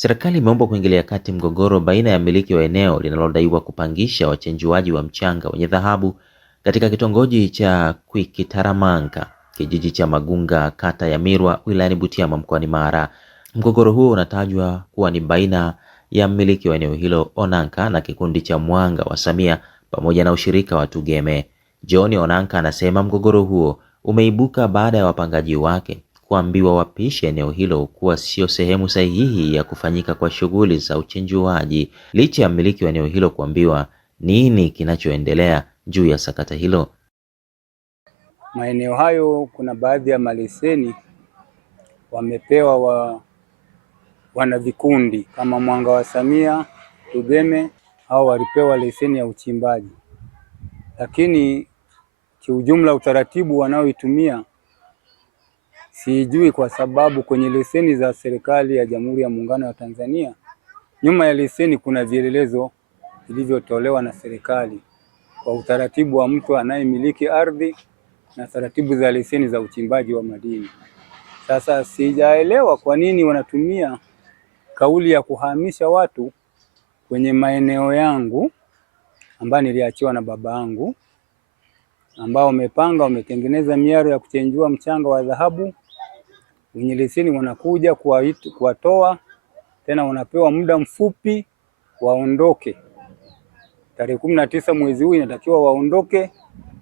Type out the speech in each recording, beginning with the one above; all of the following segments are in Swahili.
Serikali imeomba kuingilia kati mgogoro baina ya miliki wa eneo linalodaiwa kupangisha wachenjuaji wa mchanga wenye dhahabu katika kitongoji cha Kwikitaramanga, kijiji cha Magunga, kata ya Mirwa, wilayani Butiama, mkoani Mara. Mgogoro huo unatajwa kuwa ni baina ya mmiliki wa eneo hilo Onanka na kikundi cha Mwanga wa Samia pamoja na ushirika wa Tugeme. John Onanka anasema mgogoro huo umeibuka baada ya wapangaji wake kuambiwa wapishe eneo hilo kuwa sio sehemu sahihi ya kufanyika kwa shughuli za uchenjuaji, licha ya mmiliki wa eneo hilo kuambiwa nini kinachoendelea juu ya sakata hilo. Maeneo hayo kuna baadhi ya maleseni wamepewa wana vikundi kama Mwanga wa Samia, Tugeme, au walipewa leseni ya uchimbaji, lakini kiujumla utaratibu wanaoitumia sijui, kwa sababu kwenye leseni za serikali ya Jamhuri ya Muungano wa Tanzania, nyuma ya leseni kuna vielelezo vilivyotolewa na serikali kwa utaratibu wa mtu anayemiliki ardhi na taratibu za leseni za uchimbaji wa madini. Sasa sijaelewa kwa nini wanatumia kauli ya kuhamisha watu kwenye maeneo yangu ambayo niliachiwa na baba yangu, ambao wametengeneza miaro ya kuchenjua mchanga wa dhahabu. Wenye leseni wanakuja kuwatoa, tena wanapewa muda mfupi waondoke. Tarehe 19 mwezi huu inatakiwa waondoke,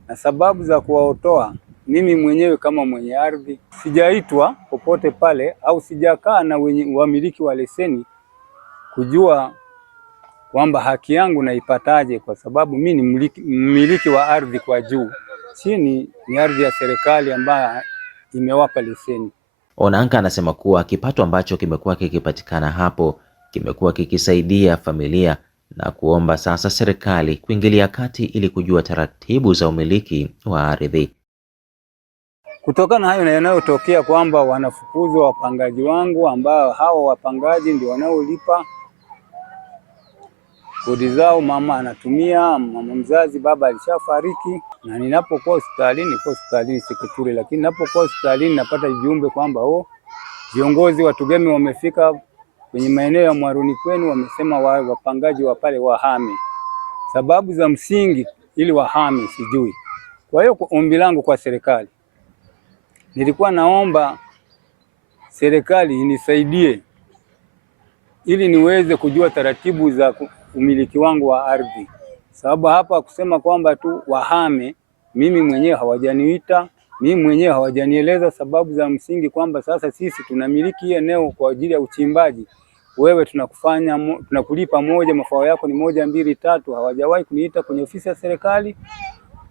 na sababu za kuwaotoa, mimi mwenyewe kama mwenye ardhi sijaitwa popote pale au sijakaa na wamiliki wa leseni kujua kwamba haki yangu naipataje, kwa sababu mimi ni mmiliki wa ardhi kwa juu. Chini ni ardhi ya serikali ambayo imewapa leseni. Onanka anasema kuwa kipato ambacho kimekuwa kikipatikana hapo kimekuwa kikisaidia familia na kuomba sasa serikali kuingilia kati ili kujua taratibu za umiliki wa ardhi. Kutokana na hayo na yanayotokea kwamba wanafukuzwa wapangaji wangu, ambao hao wapangaji ndio wanaolipa kodi zao. Mama anatumia, mama mzazi, baba alishafariki, na ninapokuwa hospitalini Seketule, lakini ninapokuwa hospitalini napata jumbe kwamba viongozi wa Tugeme wamefika kwenye maeneo ya Mwaruni kwenu, wamesema wapangaji wa pale wahame. Sababu za msingi ili wahame sijui. Kwa hiyo ombi langu kwa serikali, nilikuwa naomba serikali inisaidie ili niweze kujua taratibu za umiliki wangu wa ardhi, sababu hapa kusema kwamba tu wahame, mimi mwenyewe hawajaniita, mimi mwenyewe hawajanieleza sababu za msingi kwamba sasa sisi tunamiliki eneo kwa ajili ya uchimbaji, wewe tunakulipa moja, mafao yako ni 1, 2, 3. Hawajawahi kuniita kwenye ofisi ya serikali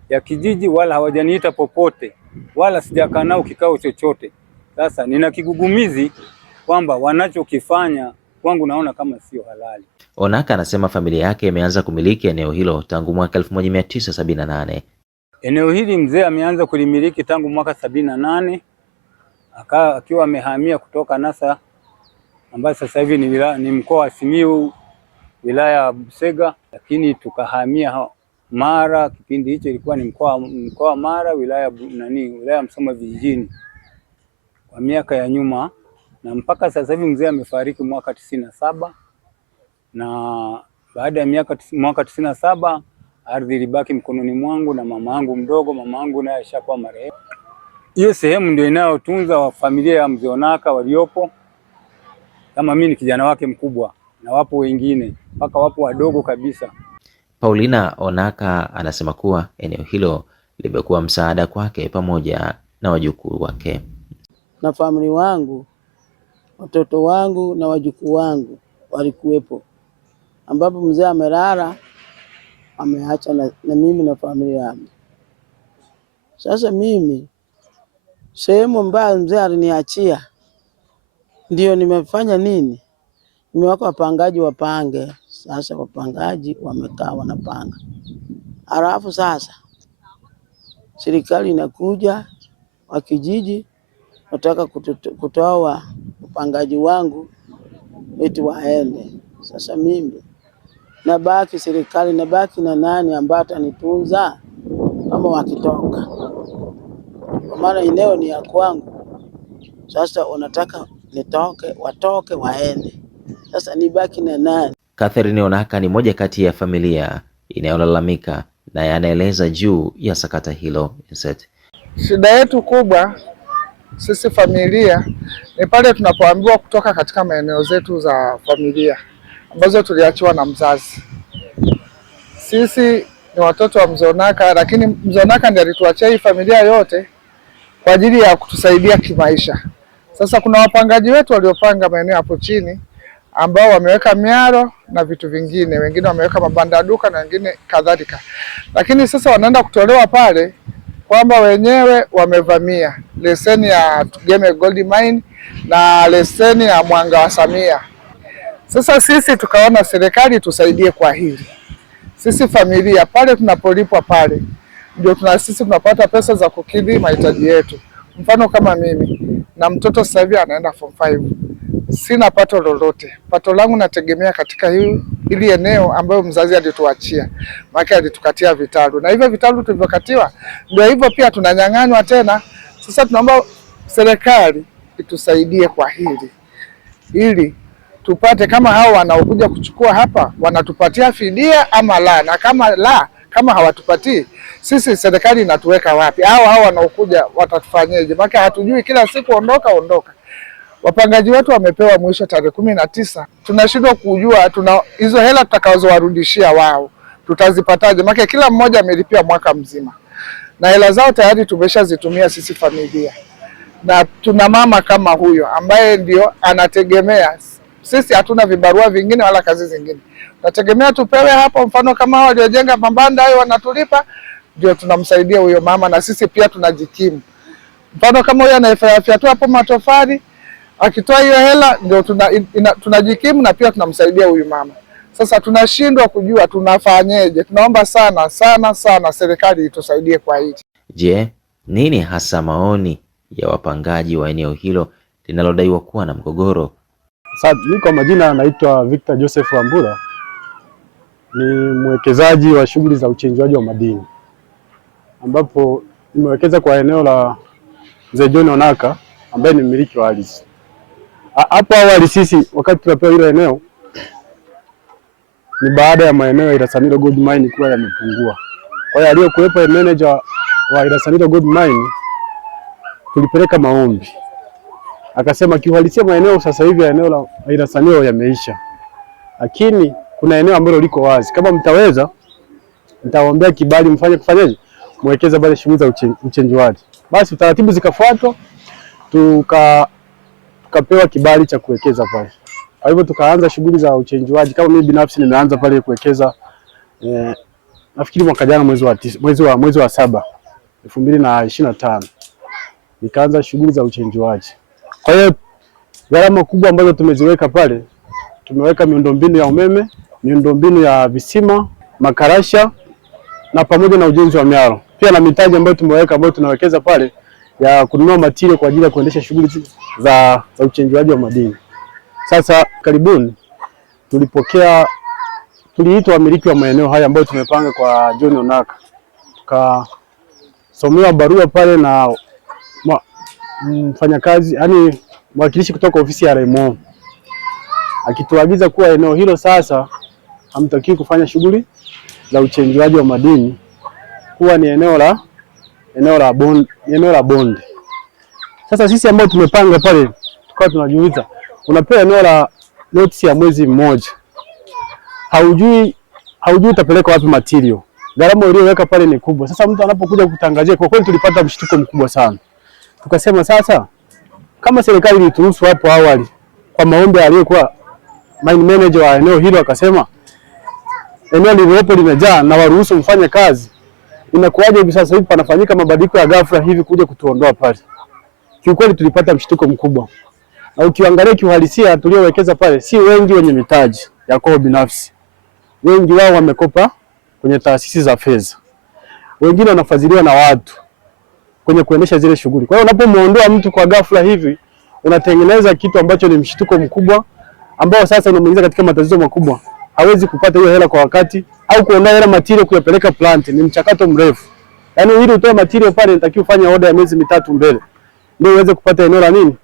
ya kijiji, wala hawajaniita popote, wala sijakaa nao kikao chochote. Sasa nina kigugumizi kwamba wanachokifanya kwangu naona kama sio halali. Onanka anasema familia yake imeanza kumiliki eneo hilo tangu mwaka 1978. Eneo hili mzee ameanza kulimiliki tangu mwaka 78, akiwa amehamia kutoka Nasa, ambayo sasa hivi ni mkoa wa Simiyu, wilaya ya Busega, lakini tukahamia Mara. Kipindi hicho ilikuwa ni mkoa wa Mara, wilaya ya Msoma vijijini kwa miaka ya nyuma, na mpaka sasa hivi mzee amefariki mwaka 97, na baada ya mwaka 97 ardhi ilibaki mkononi mwangu na mama yangu mdogo. Mama yangu naye ashakuwa marehemu. Hiyo sehemu ndio inayotunza wa familia ya mzee Onanka waliopo, kama mimi ni kijana wake mkubwa, na wapo wengine mpaka wapo wadogo kabisa. Paulina Onanka anasema kuwa eneo hilo limekuwa msaada kwake pamoja na wajukuu wake. Na familia wangu, watoto wangu na wajukuu wangu walikuwepo, ambapo mzee amelala, ameacha na mimi na familia yangu. Sasa mimi sehemu ambayo mzee aliniachia ndio nimefanya nini? Nimeweka wapangaji wapange. Sasa wapangaji wamekaa wanapanga. Halafu sasa serikali inakuja wa kijiji, nataka kutoa wapangaji wangu eti waende. Sasa mimi nabaki, serikali nabaki na nani ambaye atanitunza kama wakitoka? Kwa maana eneo ni ya kwangu. Sasa unataka watoke waende. Sasa nibaki na nani? Catherine Onaka ni moja kati ya familia inayolalamika na yanaeleza juu ya sakata hilo. Shida yetu kubwa sisi familia ni pale tunapoambiwa kutoka katika maeneo zetu za familia ambazo tuliachiwa na mzazi. Sisi ni watoto wa Mzee Onaka, lakini Mzee Onaka ndiye alituachia hii familia yote kwa ajili ya kutusaidia kimaisha. Sasa kuna wapangaji wetu waliopanga maeneo hapo chini ambao wameweka miaro na vitu vingine, wengine wameweka mabanda duka na wengine kadhalika. Lakini sasa wanaenda kutolewa pale kwamba wenyewe wamevamia leseni ya Tugeme Gold Mine na leseni ya Mwanga wa Samia. Sasa sisi tukaona serikali tusaidie kwa hili. Sisi familia pale tunapolipwa pale ndio sisi tunapata pesa za kukidhi mahitaji yetu. Mfano kama mimi na mtoto sasa hivi anaenda form 5. Sina pato lolote. Pato langu nategemea katika hili eneo ambayo mzazi alituachia. Maana alitukatia vitalu. Na hivyo vitalu tulivyokatiwa ndio hivyo pia tunanyang'anywa tena. Sasa tunaomba serikali itusaidie kwa hili. Ili tupate kama hao wanaokuja kuchukua hapa wanatupatia fidia ama la, na kama hawatupatii sisi serikali inatuweka wapi? Hao wanaokuja watatufanyaje? Maana hatujui, kila siku ondoka. Wapangaji wetu wamepewa mwisho tarehe 19. Tunashindwa kujua hizo hela tutakazowarudishia wao tutazipataje? Maana kila mmoja amelipia mwaka mzima na hela zao tayari tumeshazitumia sisi familia, na tuna mama kama huyo ambaye ndio anategemea. Sisi hatuna vibarua vingine wala kazi zingine, tunategemea tupewe hapo. Mfano kama hao waliojenga mabanda hayo wanatulipa, ndio tunamsaidia huyo mama, na sisi pia tunajikimu. Mfano kama huyo anayefanya tu hapo matofali, akitoa hiyo hela ndio tunajikimu na pia tunamsaidia huyu mama. Sasa tunashindwa kujua tunafanyeje. Tunaomba sana serikali itusaidie kwa hili. Je, nini hasa maoni ya wapangaji wa eneo hilo linalodaiwa kuwa na mgogoro? Sasa mimi kwa majina naitwa Victor Joseph Wambura, ni mwekezaji wa shughuli za uchenjuaji wa madini, ambapo nimewekeza kwa eneo la Mzee John Onaka ambaye ni mmiliki wa ardhi. Hapo awali sisi wakati tunapewa hilo eneo ni baada ya maeneo ya Irasanilo Gold Mine kuwa yamepungua. Kwa hiyo aliyokuwepo manager wa Irasanilo Gold Mine tulipeleka maombi. Akasema kiuhalisia maeneo sasa hivi ya eneo la Irasanilo yameisha, lakini kuna eneo ambalo liko wazi. Kama mtaweza nitawaombea kibali mfanye kufanyaje, mwekeza pale shughuli za uchenjuaji. Basi taratibu zikafuatwa, tukapewa kibali cha kuwekeza pale. Kwa hivyo tukaanza shughuli za uchenjuaji. Kama mimi binafsi nimeanza pale kuwekeza nafikiri mwaka jana mwezi wa 7 2025 nikaanza shughuli za uchenjuaji. Kwa hiyo gharama kubwa ambazo tumeziweka pale, tumeweka miundombinu ya umeme, miundombinu ya visima, makarasha na pamoja na ujenzi wa miaro. Pia na mitaji ambayo tumeweka ambayo tunawekeza pale ya kununua material kwa ajili ya kuendesha shughuli za uchenjuaji wa madini. Sasa karibuni tuliitwa wamiliki wa maeneo haya ambayo tumepanga kwa John Onaka. Tukasomewa barua pale na mfanyakazi, yani mwakilishi kutoka ofisi ya RMO, akituagiza kuwa eneo hilo sasa hamtakiwi kufanya shughuli za uchenjuaji wa madini, kuwa ni eneo la bonde. Sasa sisi ambao tumepanga pale tukawa tunajiuliza, unapewa eneo la notice ya mwezi mmoja, haujui utapeleka wapi material, gharama uliyoweka pale ni kubwa. Sasa mtu anapokuja kutangazia, kwa kweli tulipata mshtuko mkubwa sana. Tukasema sasa kama serikali ilituruhusu hapo awali kwa maombi aliyokuwa mine manager wa eneo hilo, akasema eneo lililopo limejaa na waruhusu mfanye kazi, inakuwaje hivi sasa hivi panafanyika mabadiliko ya ghafla hivi kuja kutuondoa pale? Kiukweli tulipata mshtuko mkubwa. Na ukiangalia kiuhalisia tuliowekeza pale si wengi wenye mitaji ya kwao binafsi. Wengi wao wamekopa kwenye taasisi za fedha. Wengine wanafadhiliwa na watu kwenye kuendesha zile shughuli. Kwa hiyo unapomuondoa mtu kwa ghafla hivi, unatengeneza kitu ambacho ni mshtuko mkubwa ambao sasa unamuingiza katika matatizo makubwa. Hawezi kupata hiyo hela kwa wakati, au kuondoa hela material kuyapeleka plant ni mchakato mrefu. Yaani ili utoe material pale unatakiwa ufanye order ya miezi 3 mbele ndio uweze kupata eneo la nini?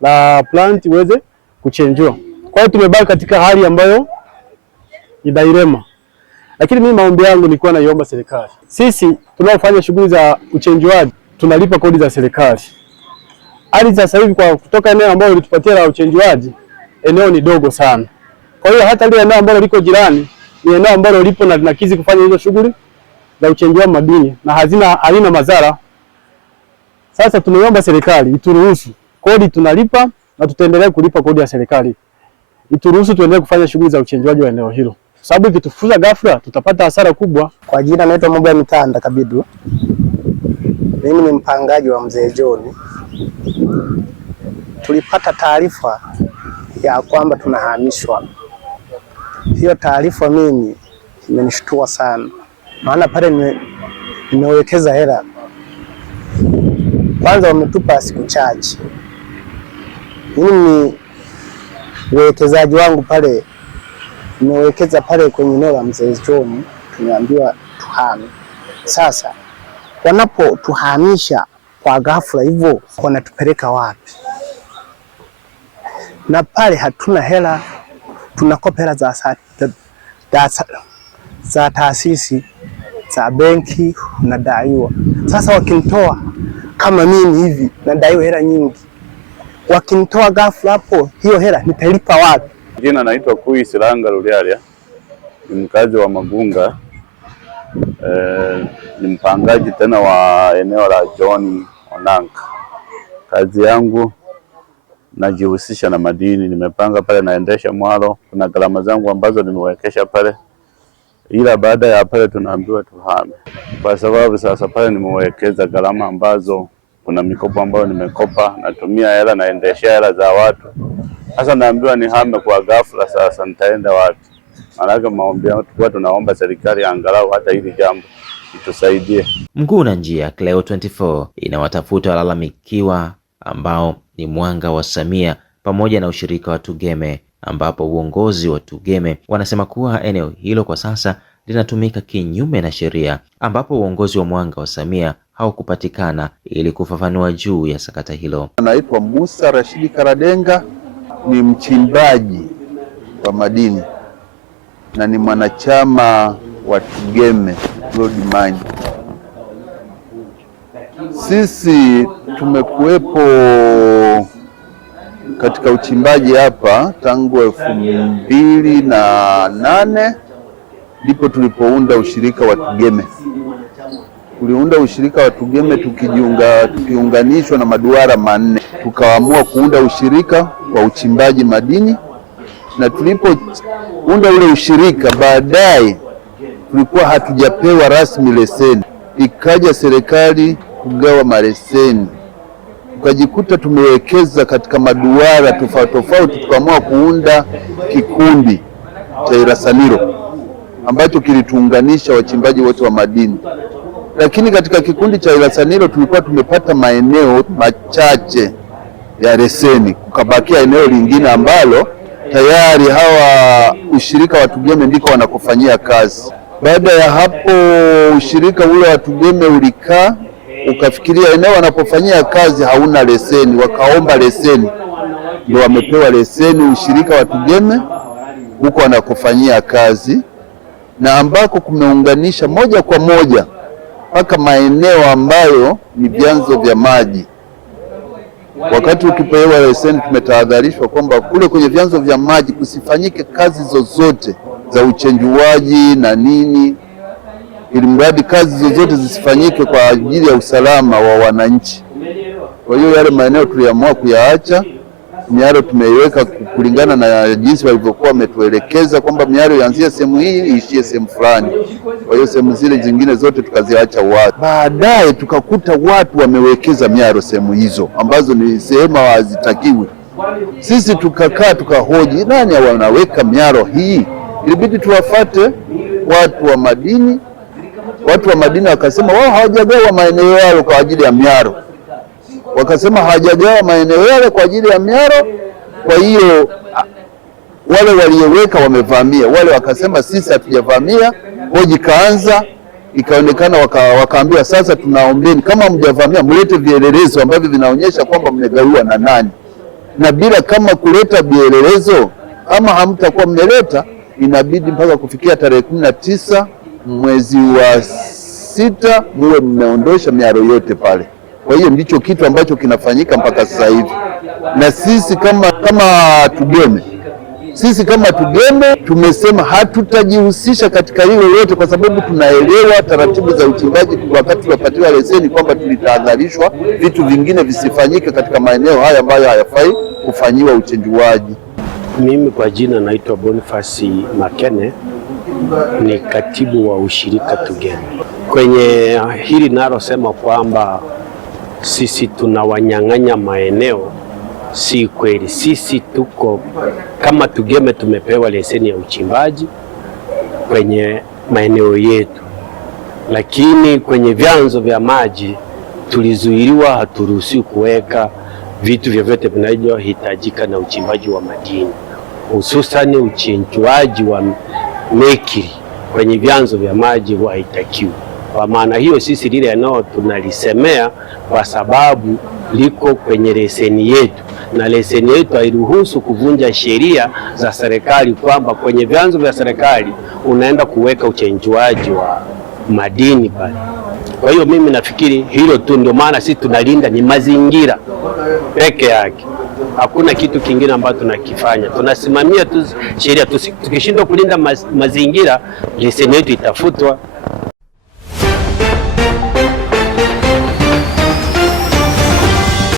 La plant uweze kuchenjua. Kwa hiyo tumebaki katika hali ambayo ni dilema. Lakini mimi maombi yangu nilikuwa naiomba serikali. Sisi tunaofanya shughuli za uchenjuaji tunalipa kodi za serikali. Hadi sasa hivi kwa kutoka eneo ambalo litupatia la uchenjuaji, eneo ni dogo sana. Kwa hiyo hata ile eneo ambalo liko jirani ni eneo ambalo lipo na linakizi kufanya hizo shughuli za uchenjuaji madini na halina madhara. Sasa tunaomba serikali ituruhusu, kodi tunalipa na tutaendelea kulipa kodi ya serikali. Ituruhusu tuendelee kufanya shughuli za uchenjuaji wa eneo hilo. Sababu ikitufuza ghafla tutapata hasara kubwa. Kwa jina naitwa Muga Mitanda Kabidu. Mimi ni mpangaji wa Mzee John. Tulipata taarifa ya kwamba tunahamishwa. Hiyo taarifa mimi imenishtua sana. Maana pale nimewekeza hela. Kwanza wametupa siku chache. Mimi ni uwekezaji wangu pale, nimewekeza pale kwenye eneo la Mzee John, tumeambiwa tuhame. Sasa wanapotuhamisha kwa ghafla hivyo, wanatupeleka wapi? Na pale hatuna hela, tunakopa hela za taasisi za benki, nadaiwa. Sasa wakinitoa kama mimi hivi, nadaiwa hela nyingi, wakinitoa ghafla hapo, hiyo hela nitalipa wapi? Jina naitwa Kui Silanga Lulialia, ni mkazi wa Magunga. Ni mpangaji tena wa eneo la John Onanka. Kazi yangu najihusisha na madini, nimepanga pale, naendesha mwalo, kuna gharama zangu ambazo nimewekesha pale. Ila baada ya pale tunaambiwa tuhame. Kwa sababu sasa pale nimewekeza gharama ambazo kuna mikopo ambayo nimekopa, natumia hela, naendesha hela za watu. Sasa naambiwa nihame kwa ghafla, sasa nitaenda wapi? Maana maombi yangu tulikuwa tunaomba serikali angalau hata hili jambo itusaidie. Mguu na Njia Cleo 24 inawatafuta walalamikiwa ambao ni Mwanga wa Samia pamoja na ushirika wa Tugeme, ambapo uongozi wa Tugeme wanasema kuwa eneo hilo kwa sasa linatumika kinyume na sheria, ambapo uongozi wa Mwanga wa Samia haukupatikana ili kufafanua juu ya sakata hilo. Anaitwa Musa Rashidi Karadenga, ni mchimbaji wa madini na ni mwanachama wa Tugeme Gold Mine. Sisi tumekuwepo katika uchimbaji hapa tangu 2008, ndipo tulipounda ushirika wa Tugeme. Tuliunda ushirika wa Tugeme tukiunganishwa na maduara manne, tukaamua kuunda ushirika wa uchimbaji madini. Na tulipounda ule ushirika, baadaye tulikuwa hatujapewa rasmi leseni, ikaja serikali kugawa maleseni, tukajikuta tumewekeza katika maduara tofauti tofauti, tukaamua kuunda kikundi cha Irasaniro ambacho kilituunganisha wachimbaji wote wa madini. Lakini katika kikundi cha Irasaniro tulikuwa tumepata maeneo machache ya leseni, kukabakia eneo lingine ambalo tayari hawa ushirika wa Tugeme ndiko wanakofanyia kazi. Baada ya hapo ushirika ule wa Tugeme ulikaa ukafikiria eneo wanapofanyia kazi hauna leseni, wakaomba leseni, ndio wamepewa leseni ushirika wa Tugeme huko wanakofanyia kazi, na ambako kumeunganisha moja kwa moja mpaka maeneo ambayo ni vyanzo vya maji. Wakati ukipewa leseni, tumetahadharishwa kwamba kule kwenye vyanzo vya maji kusifanyike kazi zozote za uchenjuaji na nini, ili mradi kazi zozote zisifanyike kwa ajili ya usalama wa wananchi. Kwa hiyo yale maeneo tuliamua kuyaacha. Miaro tumeiweka kulingana na jinsi walivyokuwa wametuelekeza kwamba miaro ianzie sehemu hii iishie sehemu fulani. Kwa hiyo sehemu zile zingine zote tukaziacha watu. Baadaye tukakuta watu wamewekeza miaro sehemu hizo ambazo ni sehemu hazitakiwi. Sisi tukakaa tukahoji, nani wanaweka miaro hii? Ilibidi tuwafate watu wa madini. Watu wa madini wakasema wao hawajagawa maeneo yao kwa ajili ya miaro. Wakasema hawajagawa maeneo yale kwa ajili ya miaro, kwa hiyo wale walioweka wamevamia. Wale wakasema sisi hatujavamia. Hoji kaanza, ikaonekana wakaambiwa sasa tunaombeni kama mjavamia mlete vielelezo ambavyo vinaonyesha kwamba mmegawiwa na nani. Na bila kama kuleta vielelezo Kama hamtakuwa mmeleta, inabidi mpaka kufikia tarehe 19 mwezi wa 6 muwe mmeondosha miaro yote pale. Kwa hiyo ndicho kitu ambacho kinafanyika mpaka sasa hivi, na sisi kama Tugeme tumesema hatutajihusisha katika hilo lote, kwa sababu tunaelewa taratibu za uchimbaji wakati tunapatiwa leseni, kwamba tulitahadharishwa vitu vingine visifanyike katika maeneo haya ambayo hayafai kufanyiwa uchenjuaji. Mimi kwa jina naitwa Boniface Makene, ni katibu wa ushirika Tugeme. Kwenye hili nalosema kwamba sisi tunawanyang'anya maeneo, si kweli. Sisi tuko kama Tugeme tumepewa leseni ya uchimbaji kwenye maeneo yetu, lakini kwenye vyanzo vya maji tulizuiliwa, haturuhusiwi kuweka vitu vyovyote vinavyohitajika na uchimbaji wa madini, hususani uchenjuaji wa mercury kwenye vyanzo vya maji haitakiwi. Kwa maana hiyo sisi lile eneo tunalisemea kwa sababu liko kwenye leseni yetu, na leseni yetu hairuhusu kuvunja sheria za serikali, kwamba kwenye vyanzo vya serikali unaenda kuweka uchenjuaji wa madini pale. Kwa hiyo mimi nafikiri hilo tu ndio maana sisi tunalinda ni mazingira peke yake, hakuna kitu kingine ambacho tunakifanya. Tunasimamia tu sheria, tukishindwa kulinda mazingira leseni yetu itafutwa.